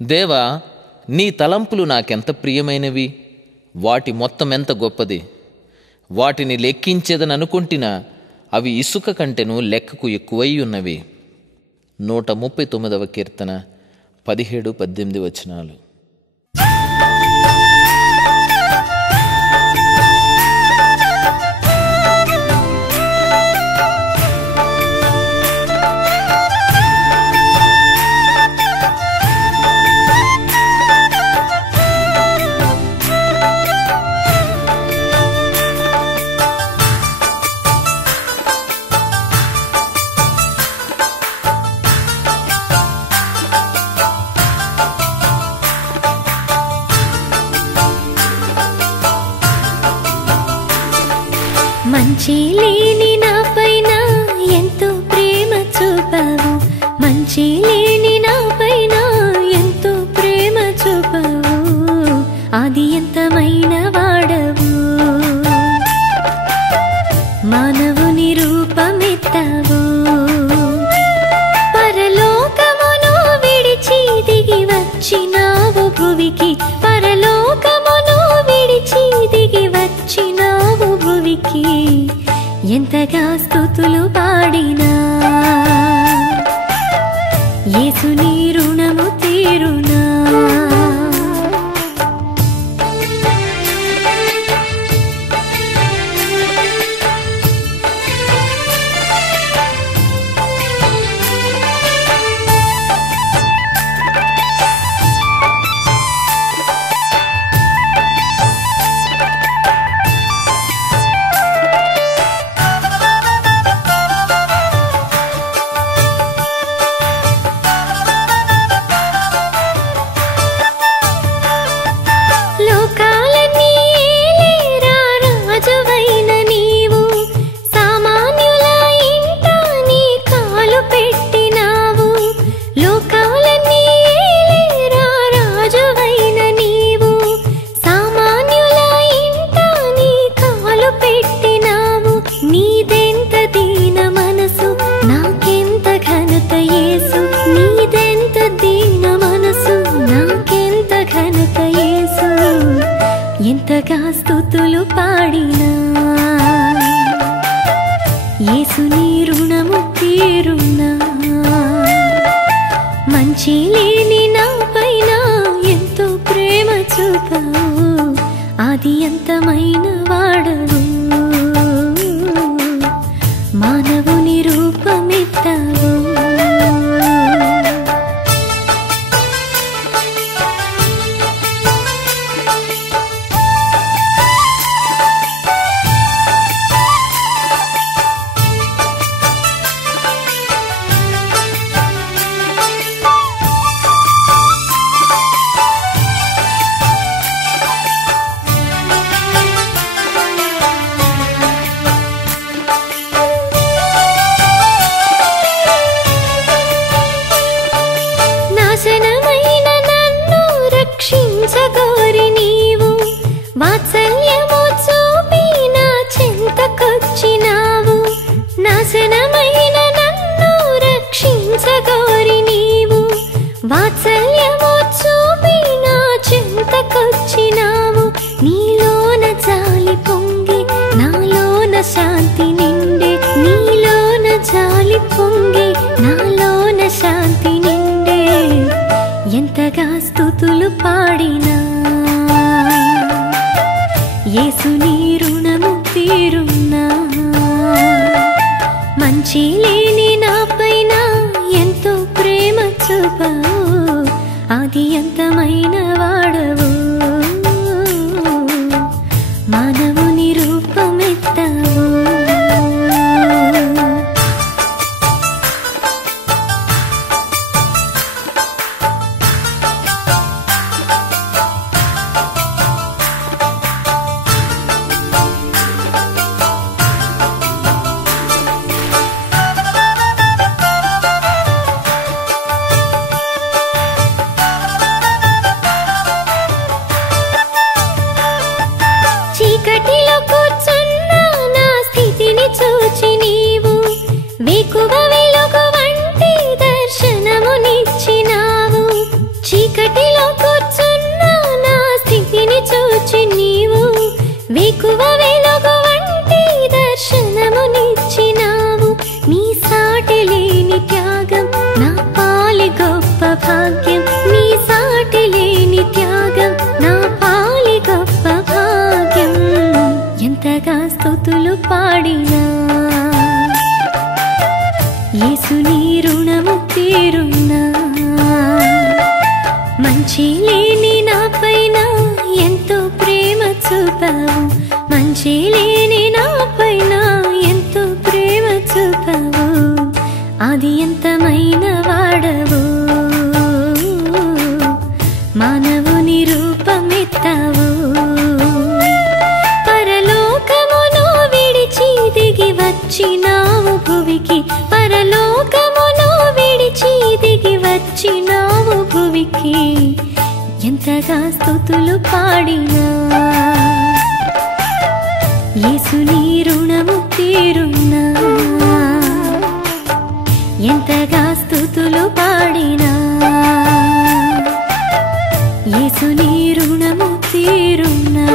దేవా, నీ తలంపులు నాకెంత ప్రియమైనవి, వాటి మొత్తమెంత గొప్పది. వాటిని లెక్కించేదననుకొంటినా అవి ఇసుక కంటెను లెక్కకు ఎక్కువై ఉన్నవి. 139వ కీర్తన 17-18 వచనాలు. మంచి లేని నాపైన ఎంతో ప్రేమ చూపావు, మంచి లేని నాపైన ఎంతో ప్రేమ చూపావు, అది ఎంతమైన వాడవు. మానవుని రూపమెత్తావు, పరలోకమును విడిచి దిగి వచ్చినావు భువికి, పరలోకమును విడిచి దిగి వచ్చినావు భువికి. ఎంతగా స్తుతులు పాడినా యేసుని రుణము తీరునా. ఎంతగా స్తుతులు పాడినా యేసుని రుణము తీరునా. మంచి లేని నాపైన ఎంతో ప్రేమ చూపావు, అది ఎంతమైన వాడవు. మానవుని రూపమెత్తావు, నాశనమైన నన్ను రక్షించగోరి నీవు, వాత్సల్యము చూపి నా చెంతకొచ్చినావు. నాశనమైన నన్ను రక్షించగోరి నీవు, వాత్సల్యము చూపి నా చెంతకొచ్చినావు. నీలోన జాలి పొంగి నాలోన శాంతి నిండే, నీలోన జాలి పొంగి నాలోన శాంతి నిండే. ఎంతగా స్తుతులు పాడినా యేసుని రుణము తీరునా. మంచి లేని నాపైన ఎంతో ప్రేమ చూపావు, అది ఎంతమైన వాడవు. మానవుని రూపమెత్తావు, చీకటిలో కూర్చున్న నా స్థితిని చూచి నీవు వేకువ వెలుగు వంటి దర్శనమునిచ్చినావు. నీ సాటి లేని త్యాగం నా పాలి గొప్ప భాగ్యం. నీ సాటి లేని త్యాగం నా పాలి గొప్ప భాగ్యం. ఎంతగా స్తుతులు పాడినా యేసు నీ రుణము తీరున్నా. మంచి లేని నాపైన ఎంతో ప్రేమ చూపావు. మంచి లేని నాపైన ఎంతో ప్రేమ చూపావు. అది ఎంతమైన వాడవు. మానవుని రూపమెత్తావు. పరలోకమును విడిచి దిగి వచ్చినావు భువికి. పరలోకమును విడిచి దిగి వచ్చినావు భువికి. ఎంతగా స్తుతులు పాడినా యేసు నీ రుణము తీరున్నా. ఎంతగా స్తుతులు పాడినా యేసు నీ రుణము తీరున్నా.